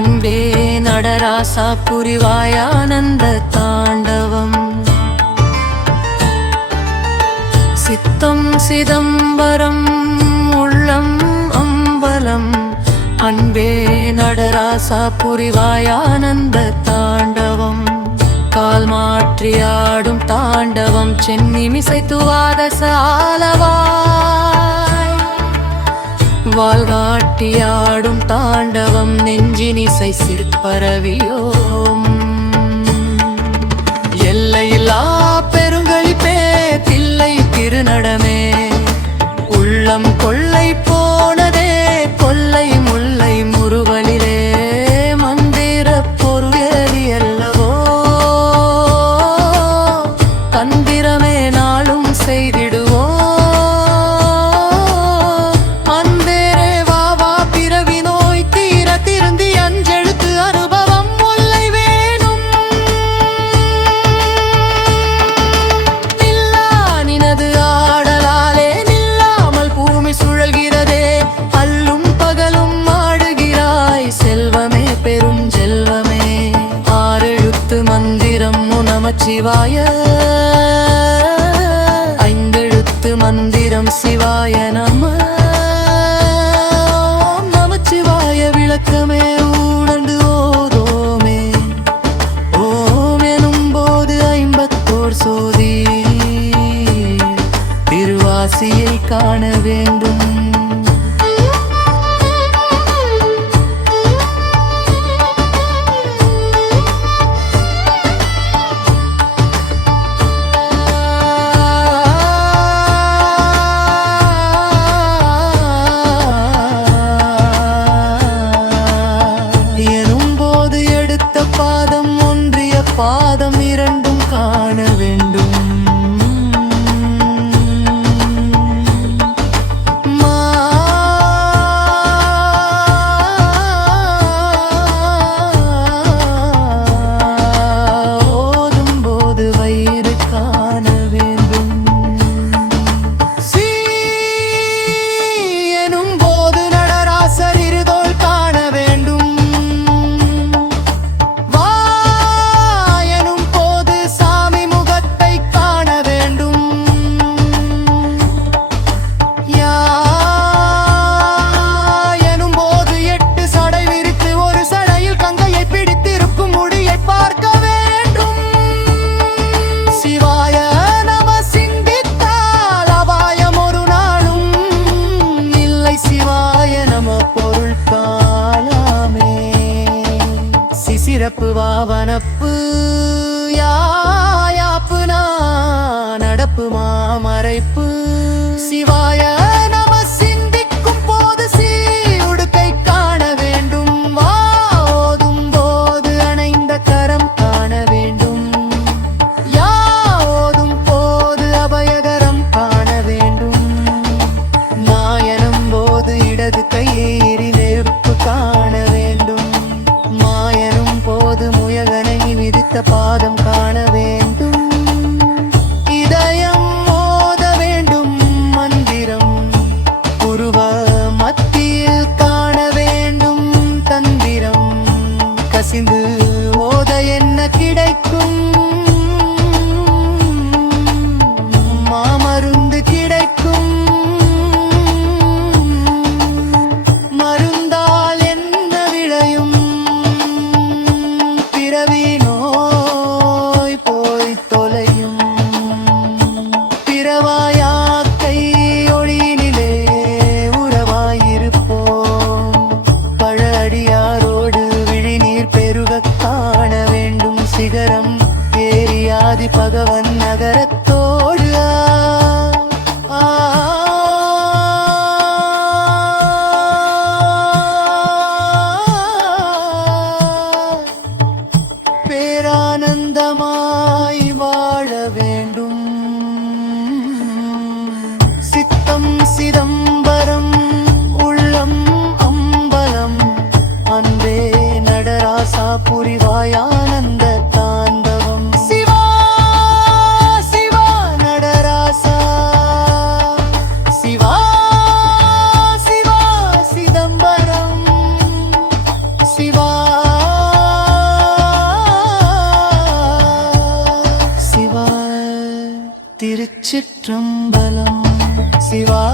அன்பே நடராசா புரிவாயானந்த தாண்டவம். சித்தம் சிதம்பரம் உள்ளம் அம்பலம். அன்பே நடராசா புரிவாயானந்த தாண்டவம். கால் மாற்றியாடும் தாண்டவம் சென்னிமிசை துவாதச ஆலவாய். வால்காட்டியாடும் தாண்டவம் நெஞ்சினிசை சிற்பரவியோம். எல்லையில்லா பெருங்களிப்பே தில்லை திருநடமே. உள்ளம் கொள்ளை போனதே கொல்லை முல்லை முறுவலிலே. மந்திர பொருளெறியல்லவோ தந்திரமே நாளும் செய்திடுவோ. அந்தேரே வாவா பிறவி நோய் தீர திருந்தி அஞ்செழுத்து அனுபவம் முல்லை வேணும். நில்லா நினது ஆடலாலே நில்லாமல் பூமி சுழல்கிறதே. அல்லும் பகலும் ஆடுகிறாய் செல்வமே பெரும் செல்வமே. ஆறெழுத்து மந்திரம் நமச்சிவாய. ஐந்தெழுத்து மந்திரம் சிவாய நம. நமச்சிவாய விளக்கமே உணர்ந்து ஓதோமே. ஓம் எனும் போது 54 சோதி திருவாசியை காண வேண்டும். பாதம் ஒன்றிய பாதம் இரண்டும் காண வேண்டும். ஓதும் போது வயிறு காண வேண்டும். சி எனும் போது நடராசர் இருதோள் காண வேண்டும். சிறப்பு வாவனப்பு யாயாப்பு நடப்பு மாமறைப்பு. சிவாய நம சிந்திக்கும் போது உடுக்கை காண வேண்டும். வாதும் போது அணைந்த கரம் காண வேண்டும். யாதும் போது அபயகரம் காண வேண்டும். நாயனம் போது இடது கையேறி நெருப்பு காண வேண்டும். மாயனும் போது முயகனை விதித்த பாதம் காண வேண்டும். இதயம் மோத வேண்டும் மந்திரம் உருவ மத்தியில் காண வேண்டும். தந்திரம் கசிந்து ஓத என்ன கிடைக்கும். மாமருந்து கிடைக்கும். மருந்தால் என்ன விளையும். பிறவி நோய் திருச்சிற்றம்பலம் சிவா